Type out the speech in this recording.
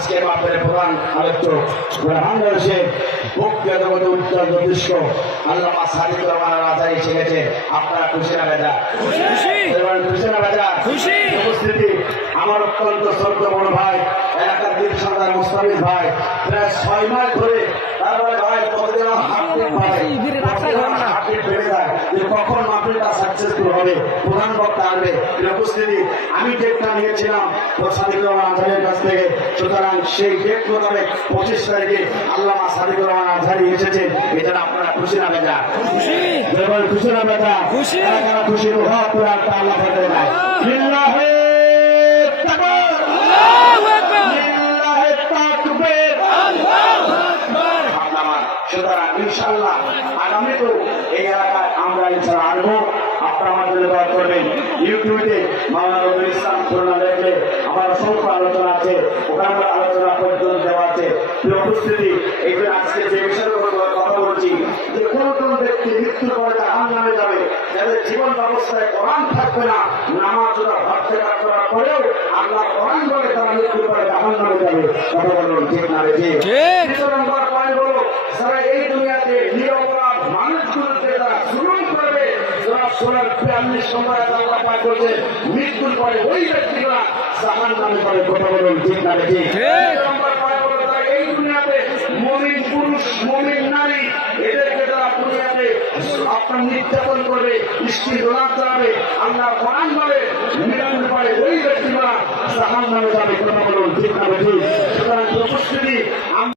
আজকে মাপের প্রধান আলোচ্য বাংলাদেশের বক্তৃতা জগতে উজ্জ্বল জ্যোতিষ্ক আল্লামা সাদিকুর রহমান আজহারী এসে গেছে। আপনারা খুশি না বেজা? খুশি না বেজা? উপস্থিতি আমার অত্যন্ত শ্রদ্ধ বড় ভাই এলাকার বীর সর্দার মুস্তাফিজ ভাই প্রায় 6 মাস ধরে তারপরে ভাই প্রতিদিন হার্টবিট বেড়ে যায় যে কখন মাহফিলটা সাকসেসফুল হবে, প্রধান বক্তা আসবে। উপস্থিতি আমি ডেটটা নিয়েছিলাম সাদিকুর রহমান আজহারীর কাছ থেকে, সুতরাং সেই ডেট মোতাবেক 25 তারিখে আল্লামা সাদিকুর রহমান আজহারী এসেছেন। এটা আপনারা খুশি না বেজা? খুশি না বেজা? খুশি আল্লাহ সুতরাং ইনশাআল্লাহ আগামী তো এই এলাকায় আমরা ইনশাআল্লাহ আসবো। আপনারা আমার জন্য দোয়া করবেন। ইউটিউবে মাওলানা রবিউল ইসলাম খুলনা দেখলে আমার অসংখ্য আলোচনা আছে, ওখানে আমার আলোচনা পর্যন্ত দেওয়া আছে। উপস্থিতি এই যে আজকে যে বিষয়ের উপর কথা বলছি যে কোন কোন ব্যক্তি মৃত্যুর পরে জাহান্নামে যাবে, যাদের জীবন ব্যবস্থায় কোরআন থাকবে না, নামাজ হজ জাকাত করার পরেও আল্লাহ কোরআন বলে তারা মৃত্যুর পরে জাহান্নামে যাবে। কথা বলুন ঠিক না রে? ঠিক। দ্বিতীয় নম্বর পয়েন্ট হলো যারা এই দুনিয়াতে নিরপরাধ মানুষগুলোকে তারা জুলুম করবে, সোনার 42 নম্বর আল্লাহ পাক বলেছে মৃত্যুর পরে ওই ব্যক্তিরা জাহান্নামে যাবে। কথা বলুন ঠিক না রে? ঠিক। নম্বর পয়েন্ট হলো তারা এই দুনিয়াতে মুমিন পুরুষ মুমিন নারী এদেরকে তারা দুনিয়াতে আপনার নির্যাতন করবে, স্ত্রী গোলাম চালাবে, আল্লাহ কোরআন বলে মৃত্যুর পরে ওই ব্যক্তিরা জাহান্নামে যাবে। কথা বলুন ঠিক না রে? ঠিক। সুতরাং উপস্থিতি